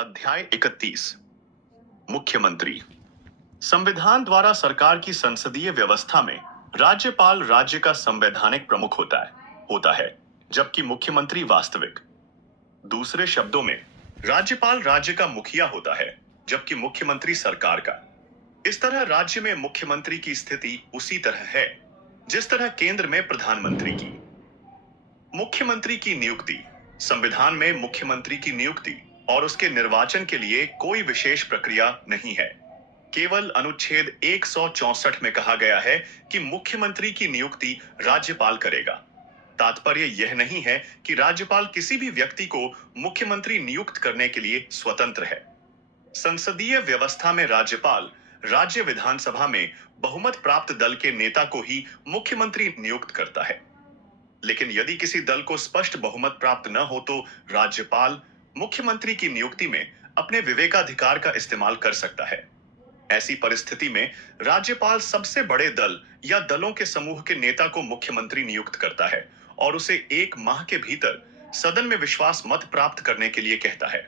अध्याय 31। मुख्यमंत्री। संविधान द्वारा सरकार की संसदीय व्यवस्था में राज्यपाल राज्य का संवैधानिक प्रमुख होता है, जबकि मुख्यमंत्री वास्तविक। दूसरे शब्दों में, राज्यपाल राज्य का मुखिया होता है, जबकि मुख्यमंत्री सरकार का। इस तरह राज्य में मुख्यमंत्री की स्थिति उसी तरह है जिस तरह केंद्र में प्रधानमंत्री की। मुख्यमंत्री की नियुक्ति। संविधान में मुख्यमंत्री की नियुक्ति और उसके निर्वाचन के लिए कोई विशेष प्रक्रिया नहीं है। केवल अनुच्छेद 164 में कहा गया है कि मुख्यमंत्री की नियुक्ति राज्यपाल करेगा। तात्पर्य यह नहीं है कि राज्यपाल किसी भी व्यक्ति को मुख्यमंत्री नियुक्त करने के लिए स्वतंत्र है। संसदीय व्यवस्था में राज्यपाल राज्य विधानसभा में बहुमत प्राप्त दल के नेता को ही मुख्यमंत्री नियुक्त करता है। लेकिन यदि किसी दल को स्पष्ट बहुमत प्राप्त न हो तो राज्यपाल मुख्यमंत्री की नियुक्ति में अपने विवेकाधिकार का इस्तेमाल कर सकता है। ऐसी परिस्थिति में राज्यपाल सबसे बड़े दल या दलों के समूह के नेता को मुख्यमंत्री नियुक्त करता है और उसे 1 माह के भीतर सदन में विश्वास मत प्राप्त करने के लिए कहता है।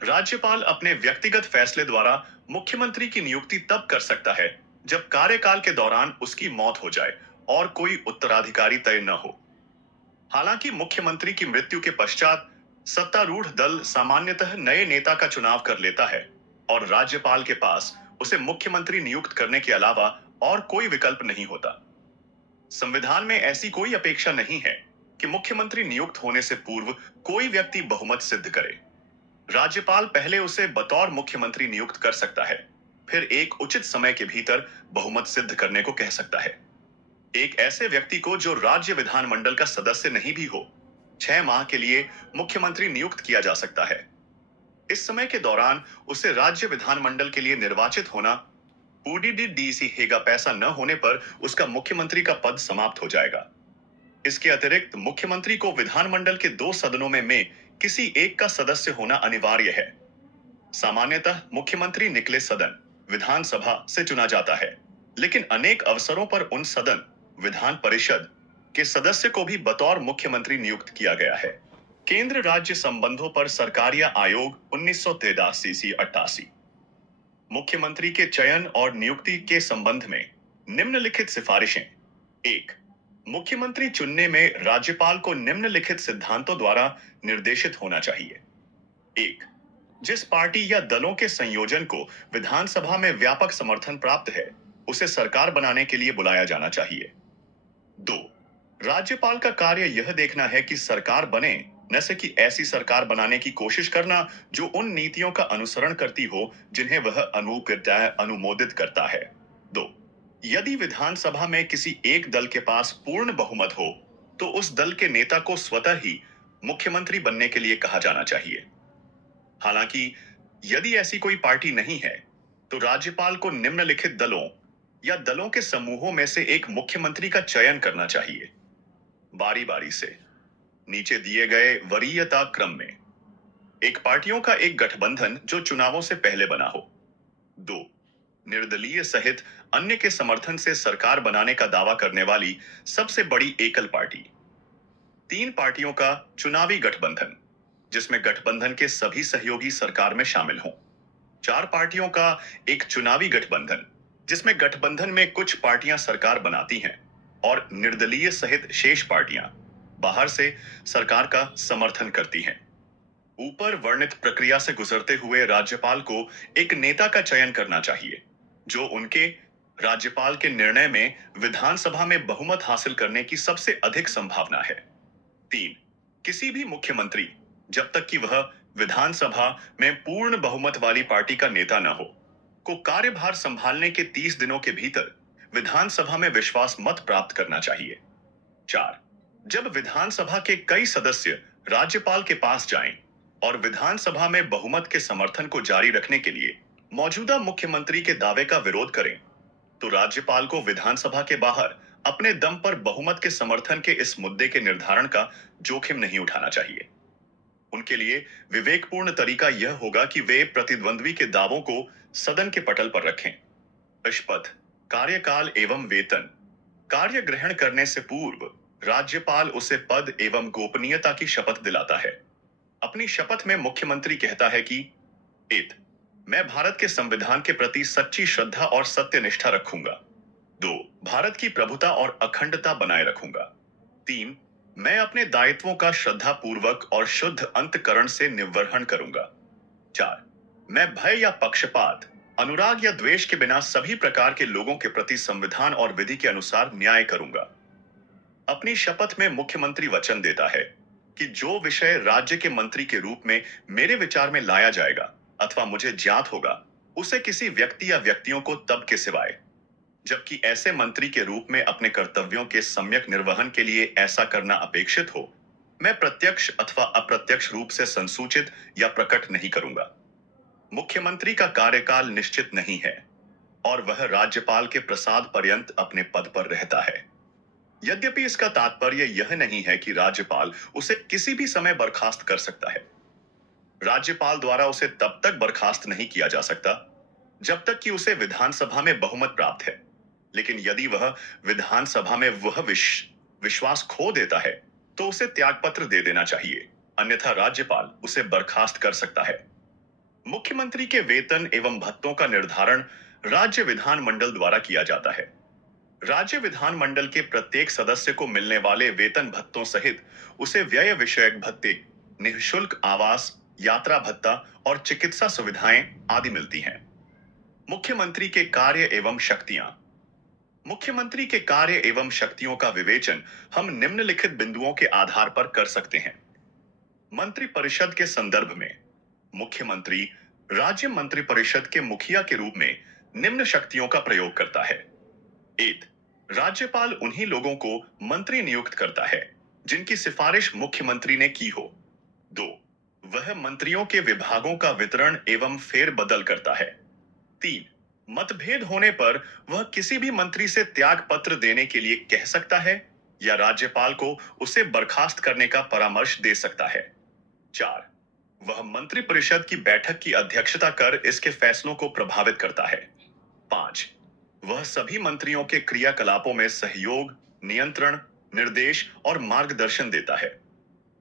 राज्यपाल अपने व्यक्तिगत फैसले द्वारा मुख्यमंत्री की नियुक्ति तब कर सकता है जब कार्यकाल के दौरान उसकी मौत हो जाए और कोई उत्तराधिकारी तय न हो। हालांकि मुख्यमंत्री की मृत्यु के पश्चात सत्तारूढ़ दल सामान्यतः नए नेता का चुनाव कर लेता है और राज्यपाल के पास उसे मुख्यमंत्री नियुक्त करने के अलावा और कोई विकल्प नहीं होता। संविधान में ऐसी कोई अपेक्षा नहीं है कि मुख्यमंत्री नियुक्त होने से पूर्व कोई व्यक्ति बहुमत सिद्ध करे। राज्यपाल पहले उसे बतौर मुख्यमंत्री नियुक्त कर सकता है, फिर एक उचित समय के भीतर बहुमत सिद्ध करने को कह सकता है। एक ऐसे व्यक्ति को जो राज्य विधानमंडल का सदस्य नहीं भी हो, 6 माह के लिए मुख्यमंत्री नियुक्त किया जा सकता है। इस समय के दौरान उसे राज्य विधानमंडल के लिए निर्वाचित होना पूडीडीडीसी हेगा पैसा न होने पर उसका मुख्यमंत्री का पद समाप्त हो जाएगा। इसके अतिरिक्त मुख्यमंत्री को विधानमंडल के 2 सदनों में किसी एक का सदस्य होना अनिवार्य है। सामान्यतः मुख्यमंत्री निकले सदन विधानसभा से चुना जाता है, लेकिन अनेक अवसरों पर उन सदन विधान परिषद के सदस्य को भी बतौर मुख्यमंत्री नियुक्त किया गया है। केंद्र राज्य संबंधों पर सरकारिया आयोग 1983-88। मुख्यमंत्री के चयन और नियुक्ति के संबंध में निम्नलिखित सिफारिशें। 1. मुख्यमंत्री चुनने में राज्यपाल को निम्नलिखित सिद्धांतों द्वारा निर्देशित होना चाहिए। 1. जिस पार्टी या दलों के संयोजन को विधानसभा में व्यापक समर्थन प्राप्त है, उसे सरकार बनाने के लिए बुलाया जाना चाहिए। 2. राज्यपाल का कार्य यह देखना है कि सरकार बने, न से कि ऐसी सरकार बनाने की कोशिश करना जो उन नीतियों का अनुसरण करती हो जिन्हें वह अनुमोदित करता है। 2. यदि विधानसभा में किसी एक दल के पास पूर्ण बहुमत हो तो उस दल के नेता को स्वतः ही मुख्यमंत्री बनने के लिए कहा जाना चाहिए। हालांकि यदि ऐसी कोई पार्टी नहीं है तो राज्यपाल को निम्नलिखित दलों या दलों के समूहों में से एक मुख्यमंत्री का चयन करना चाहिए, बारी बारी से नीचे दिए गए वरीयता क्रम में। 1. पार्टियों का एक गठबंधन जो चुनावों से पहले बना हो। 2. निर्दलीय सहित अन्य के समर्थन से सरकार बनाने का दावा करने वाली सबसे बड़ी एकल पार्टी। 3. पार्टियों का चुनावी गठबंधन जिसमें गठबंधन के सभी सहयोगी सरकार में शामिल हों। 4. पार्टियों का एक चुनावी गठबंधन जिसमें गठबंधन में कुछ पार्टियां सरकार बनाती हैं और निर्दलीय सहित शेष पार्टियां बाहर से सरकार का समर्थन करती हैं। ऊपर वर्णित प्रक्रिया से गुजरते हुए राज्यपाल को एक नेता का चयन करना चाहिए जो उनके राज्यपाल के निर्णय में विधानसभा में बहुमत हासिल करने की सबसे अधिक संभावना है। 3. किसी भी मुख्यमंत्री जब तक कि वह विधानसभा में पूर्ण बहुमत वाली पार्टी का नेता न हो को कार्यभार संभालने के 30 दिनों के भीतर विधानसभा में विश्वास मत प्राप्त करना चाहिए। 4. जब विधानसभा के कई सदस्य राज्यपाल के पास जाएं और विधानसभा में बहुमत के समर्थन को जारी रखने के लिए मौजूदा मुख्यमंत्री के दावे का विरोध करें, तो राज्यपाल को विधानसभा के बाहर अपने दम पर बहुमत के समर्थन के इस मुद्दे के निर्धारण का जोखिम नहीं उठाना चाहिए। उनके लिए विवेकपूर्ण तरीका यह होगा कि वे प्रतिद्वंद्वी के दावों को सदन के पटल पर रखें। शपथ, कार्यकाल एवं वेतन। कार्य ग्रहण करने से पूर्व राज्यपाल उसे पद एवं गोपनीयता की शपथ दिलाता है। अपनी शपथ में मुख्यमंत्री कहता है कि एक, मैं भारत के संविधान के प्रति सच्ची श्रद्धा और सत्यनिष्ठा रखूंगा। दो, भारत की प्रभुता और अखंडता बनाए रखूंगा। तीन, मैं अपने दायित्वों का श्रद्धा पूर्वक और शुद्ध अंतःकरण से निर्वहन करूंगा। चार, मैं भय या पक्षपात, अनुराग या द्वेष के बिना सभी प्रकार के लोगों के प्रति संविधान और विधि के अनुसार न्याय करूंगा। अपनी शपथ में मुख्यमंत्री वचन देता है कि जो विषय राज्य के मंत्री के रूप में मेरे विचार में लाया जाएगा अथवा मुझे ज्ञात होगा, उसे किसी व्यक्ति या व्यक्तियों को तब के सिवाय, जबकि ऐसे मंत्री के रूप में अपने कर्तव्यों के सम्यक निर्वहन के लिए ऐसा करना अपेक्षित हो, मैं प्रत्यक्ष अथवा अप्रत्यक्ष रूप से संसूचित या प्रकट नहीं करूंगा। मुख्यमंत्री का कार्यकाल निश्चित नहीं है और वह राज्यपाल के प्रसाद पर्यंत अपने पद पर रहता है। यद्यपि इसका तात्पर्य यह नहीं है कि राज्यपाल उसे किसी भी समय बर्खास्त कर सकता है। राज्यपाल द्वारा उसे तब तक बर्खास्त नहीं किया जा सकता जब तक कि उसे विधानसभा में बहुमत प्राप्त है। लेकिन यदि वह विधानसभा में वह विश्वास खो देता है तो उसे त्यागपत्र दे देना चाहिए, अन्यथा राज्यपाल उसे बर्खास्त कर सकता है। मुख्यमंत्री के वेतन एवं भत्तों का निर्धारण राज्य विधानमंडल द्वारा किया जाता है। राज्य विधानमंडल के प्रत्येक सदस्य को मिलने वाले वेतन भत्तों सहित उसे व्यय विषयक भत्ते, निःशुल्क आवास, यात्रा भत्ता और चिकित्सा सुविधाएं आदि मिलती हैं। मुख्यमंत्री के कार्य एवं शक्तियां। मुख्यमंत्री के कार्य एवं शक्तियों का विवेचन हम निम्नलिखित बिंदुओं के आधार पर कर सकते हैं। मंत्रिपरिषद के संदर्भ में मुख्यमंत्री राज्य मंत्रिपरिषद के मुखिया के रूप में निम्न शक्तियों का प्रयोग करता है। एक, राज्यपाल उन्हीं लोगों को मंत्री नियुक्त करता है जिनकी सिफारिश मुख्यमंत्री ने की हो। दो, वह मंत्रियों के विभागों का वितरण एवं फेरबदल करता है। तीन, मतभेद होने पर वह किसी भी मंत्री से त्याग पत्र देने के लिए कह सकता है या राज्यपाल को उसे बर्खास्त करने का परामर्श दे सकता है। चार, वह मंत्रिपरिषद की बैठक की अध्यक्षता कर इसके फैसलों को प्रभावित करता है। पांच, वह सभी मंत्रियों के क्रियाकलापों में सहयोग, नियंत्रण, निर्देश और मार्गदर्शन देता है।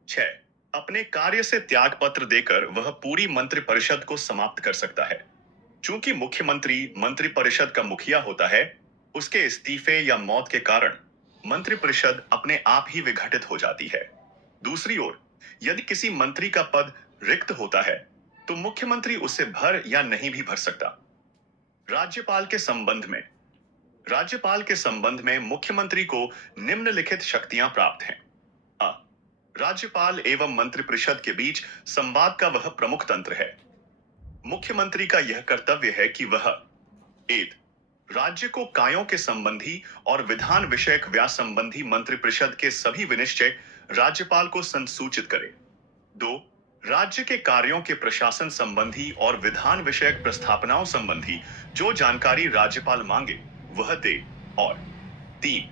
6, अपने कार्य से त्याग पत्र देकर वह पूरी मंत्रिपरिषद को समाप्त कर सकता है। चूंकि मुख्यमंत्री मंत्रिपरिषद का मुखिया होता है, उसके इस्तीफे या मौत के कारण मंत्रिपरिषद अपने आप ही विघटित हो जाती है। दूसरी ओर, यदि किसी मंत्री का पद रिक्त होता है, तो मुख्यमंत्री उसे भर या नहीं भी भर सकता। राज्यपाल के संबंध में मुख्यमंत्री को निम्नलिखित शक्तियां प्राप्त हैं। अ, राज्यपाल एवं मंत्रिपरिषद के बीच संवाद का वह प्रमुख तंत्र है। मुख्यमंत्री का यह कर्तव्य है कि वह एक, राज्य को कायों के संबंधी और विधान विषयक व्यास संबंधी मंत्रिपरिषद के सभी विनिश्चय राज्यपाल को संसूचित करे। दो, राज्य के कार्यों के प्रशासन संबंधी और विधान विषयक प्रस्थापनाओं संबंधी जो जानकारी राज्यपाल मांगे वह दे। और तीन,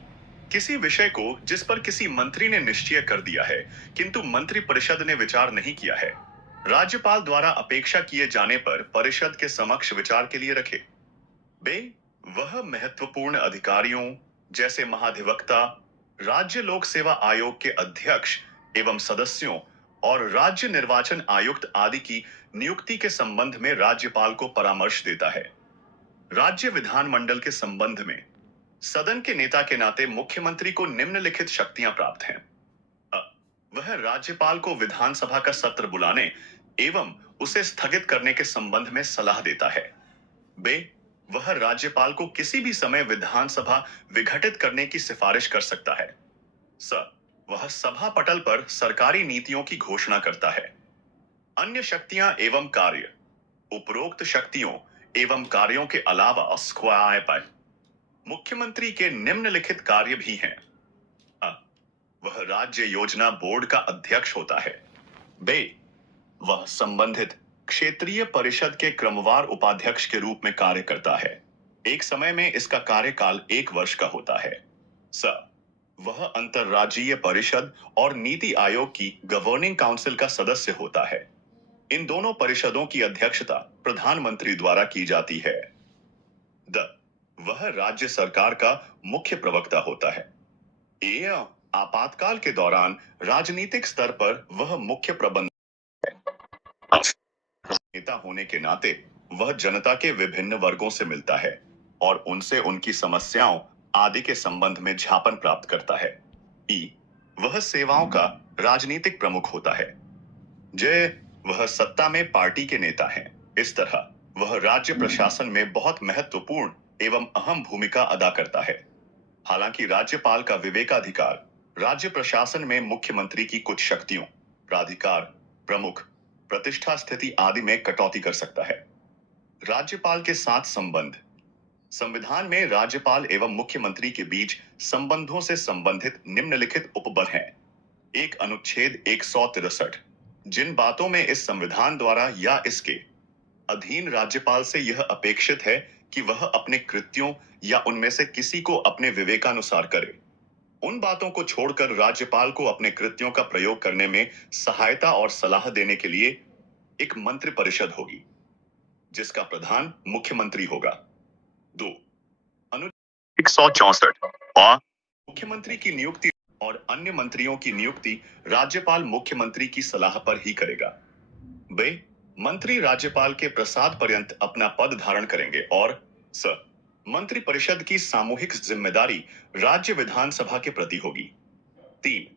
किसी विषय को जिस पर किसी मंत्री ने निश्चय कर दिया है किंतु मंत्रिपरिषद ने विचार नहीं किया है, राज्यपाल द्वारा अपेक्षा किए जाने पर परिषद के समक्ष विचार के लिए रखे। बे, वह महत्वपूर्ण अधिकारियों जैसे महाधिवक्ता, राज्य लोक सेवा आयोग के अध्यक्ष एवं सदस्यों और राज्य निर्वाचन आयुक्त आदि की नियुक्ति के संबंध में राज्यपाल को परामर्श देता है। राज्य विधानमंडल के संबंध में सदन के नेता के नाते मुख्यमंत्री को निम्नलिखित शक्तियां प्राप्त हैं। अ, वह राज्यपाल को विधानसभा का सत्र बुलाने एवं उसे स्थगित करने के संबंध में सलाह देता है। बे, वह राज्यपाल को किसी भी समय विधानसभा विघटित करने की सिफारिश कर सकता है। स, वह सभा पटल पर सरकारी नीतियों की घोषणा करता है। अन्य शक्तियां एवं कार्य। उपरोक्त शक्तियों एवं कार्यों के अलावा मुख्यमंत्री के निम्नलिखित कार्य भी हैं। अ, वह राज्य योजना बोर्ड का अध्यक्ष होता है। बे, वह संबंधित क्षेत्रीय परिषद के क्रमवार उपाध्यक्ष के रूप में कार्य करता है। एक समय में इसका कार्यकाल 1 वर्ष का होता है। स, वह अंतरराज्यीय परिषद और नीति आयोग की गवर्निंग काउंसिल का सदस्य होता है। इन दोनों परिषदों की अध्यक्षता प्रधानमंत्री द्वारा की जाती है। द, वह राज्य सरकार का मुख्य प्रवक्ता होता है। आपातकाल के दौरान राजनीतिक स्तर पर वह मुख्य प्रबंधक नेता होने के नाते वह जनता के विभिन्न वर्गों से मिलता है और उनसे उनकी समस्याओं आदि के संबंध में झापन प्राप्त करता है। ई, वह सेवाओं का राजनीतिक प्रमुख होता है। जय, वह सत्ता में पार्टी के नेता हैं। इस तरह वह राज्य प्रशासन में बहुत महत्वपूर्ण एवं अहम भूमिका अदा करता है। हालांकि राज्यपाल का विवेकाधिकार राज्य प्रशासन में मुख्यमंत्री की कुछ शक्तियों, प्राधिकार, प्रमुख, प्रतिष्ठा स्थिति आदि में कटौती कर सकता है। राज्यपाल के साथ संबंध। संविधान में राज्यपाल एवं मुख्यमंत्री के बीच संबंधों से संबंधित निम्नलिखित उपबंध हैं। एक, अनुच्छेद 163। जिन बातों में इस संविधान द्वारा या इसके अधीन राज्यपाल से यह अपेक्षित है कि वह अपने कृत्यों या उनमें से किसी को अपने विवेकानुसार करे, उन बातों को छोड़कर राज्यपाल को अपने कृत्यों का प्रयोग करने में सहायता और सलाह देने के लिए एक मंत्रि परिषद होगी, जिसका प्रधान मुख्यमंत्री होगा। 2, अनुच्छेद 164 और मुख्यमंत्री की नियुक्ति और अन्य मंत्रियों की नियुक्ति राज्यपाल मुख्यमंत्री की सलाह पर ही करेगा। बे, मंत्री राज्यपाल के प्रसाद पर्यंत अपना पद धारण करेंगे और स, मंत्रि परिषद की सामूहिक जिम्मेदारी राज्य विधानसभा के प्रति होगी। 3,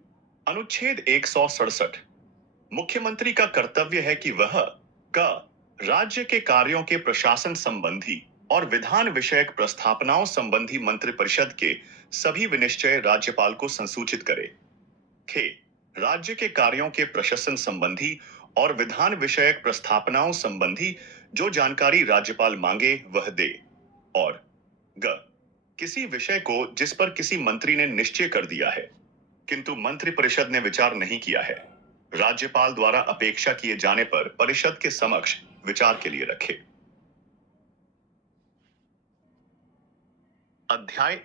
अनुच्छेद 167। मुख्यमंत्री का कर्तव्य है कि वह क राज्य के कार्यों के प्रशासन संबंधी और विधान विषयक प्रस्थापनाओं संबंधी मंत्रिपरिषद के सभी विनिश्चय राज्यपाल को संसूचित करे। खे, राज्य के कार्यों के प्रशासन संबंधी और विधान विषयक प्रस्थापनाओं संबंधी जो जानकारी राज्यपाल मांगे वह दे। और ग, किसी विषय को जिस पर किसी मंत्री ने निश्चय कर दिया है किंतु मंत्रिपरिषद ने विचार नहीं किया है, राज्यपाल द्वारा अपेक्षा किए जाने पर परिषद के समक्ष विचार के लिए रखे। अध्याय